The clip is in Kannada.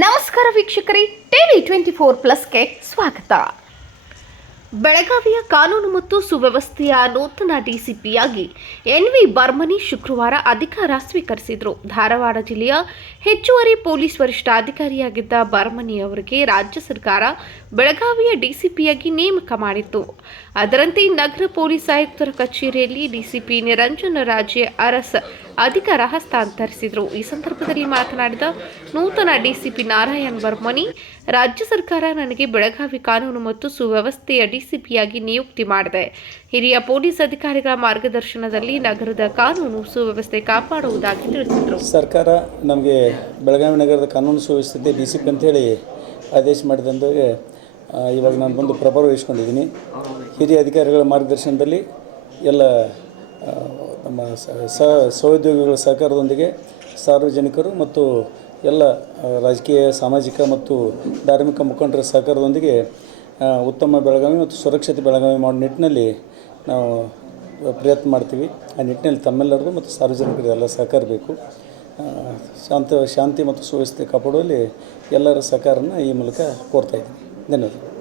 ನಮಸ್ಕಾರ ವೀಕ್ಷಕರೇ, ಟಿವಿ 24+ಗೆ ಸ್ವಾಗತ. ಬೆಳಗಾವಿಯ ಕಾನೂನು ಮತ್ತು ಸುವ್ಯವಸ್ಥೆಯ ನೂತನ ಡಿಸಿಪಿಯಾಗಿ ಎನ್.ವಿ. ಬರ್ಮನಿ ಶುಕ್ರವಾರ ಅಧಿಕಾರ ಸ್ವೀಕರಿಸಿದರು. ಧಾರವಾಡ ಜಿಲ್ಲೆಯ ಹೆಚ್ಚುವರಿ ಪೊಲೀಸ್ ವರಿಷ್ಠಾಧಿಕಾರಿಯಾಗಿದ್ದ ಬರ್ಮನಿ ಅವರಿಗೆ ರಾಜ್ಯ ಸರ್ಕಾರ ಬೆಳಗಾವಿಯ ಡಿಸಿಪಿಯಾಗಿ ನೇಮಕ ಮಾಡಿತ್ತು. ಅದರಂತೆ ನಗರ ಪೊಲೀಸ್ ಆಯುಕ್ತರ ಕಚೇರಿಯಲ್ಲಿ ಡಿಸಿಪಿ ನಿರಂಜನ ರಾಜೆ ಅರಸ್ ಅಧಿಕಾರ ಹಸ್ತಾಂತರಿಸಿದರು. ಈ ಸಂದರ್ಭದಲ್ಲಿ ಮಾತನಾಡಿದ ನೂತನ ಡಿಸಿಪಿ ನಾರಾಯಣ್ ಬರ್ಮನಿ, ರಾಜ್ಯ ಸರ್ಕಾರ ನನಗೆ ಬೆಳಗಾವಿ ಕಾನೂನು ಮತ್ತು ಸುವ್ಯವಸ್ಥೆಯ ಡಿಸಿಪಿಯಾಗಿ ನಿಯುಕ್ತಿ ಮಾಡಿದೆ. ಹಿರಿಯ ಪೊಲೀಸ್ ಅಧಿಕಾರಿಗಳ ಮಾರ್ಗದರ್ಶನದಲ್ಲಿ ನಗರದ ಕಾನೂನು ಸುವ್ಯವಸ್ಥೆ ಕಾಪಾಡುವುದಾಗಿ ತಿಳಿಸಿದರು. ಸರ್ಕಾರ ನಮಗೆ ಬೆಳಗಾವಿ ನಗರದ ಕಾನೂನು ಸುವ್ಯವಸ್ಥೆ ಡಿಸಿಪಿ ಅಂತೇಳಿ ಆದೇಶ ಮಾಡಿದಂಗೆ ಇವಾಗ ನಾನು ಬಂದು ಪ್ರಭಾವ ವಹಿಸ್ಕೊಂಡಿದ್ದೀನಿ. ಹಿರಿಯ ಅಧಿಕಾರಿಗಳ ಮಾರ್ಗದರ್ಶನದಲ್ಲಿ ಎಲ್ಲ ನಮ್ಮ ಸಹೋದ್ಯೋಗಿಗಳ ಸಹಕಾರದೊಂದಿಗೆ ಸಾರ್ವಜನಿಕರು ಮತ್ತು ಎಲ್ಲ ರಾಜಕೀಯ, ಸಾಮಾಜಿಕ ಮತ್ತು ಧಾರ್ಮಿಕ ಮುಖಂಡರ ಸಹಕಾರದೊಂದಿಗೆ ಉತ್ತಮ ಬೆಳಗಾವಿ ಮತ್ತು ಸುರಕ್ಷಿತ ಬೆಳಗಾವಿ ಮಾಡೋ ನಿಟ್ಟಿನಲ್ಲಿ ನಾವು ಪ್ರಯತ್ನ ಮಾಡ್ತೀವಿ. ಆ ನಿಟ್ಟಿನಲ್ಲಿ ತಮ್ಮೆಲ್ಲರದು ಮತ್ತು ಸಾರ್ವಜನಿಕರು ಎಲ್ಲ ಸಹಕಾರ ಬೇಕು. ಶಾಂತಿ ಮತ್ತು ಸುವ್ಯವಸ್ಥೆ ಕಾಪಾಡುವಲ್ಲಿ ಎಲ್ಲರ ಸಹಕಾರನ ಈ ಮೂಲಕ ಕೋರ್ತಾ ಇದ್ದೀನಿ. ಧನ್ಯವಾದಗಳು.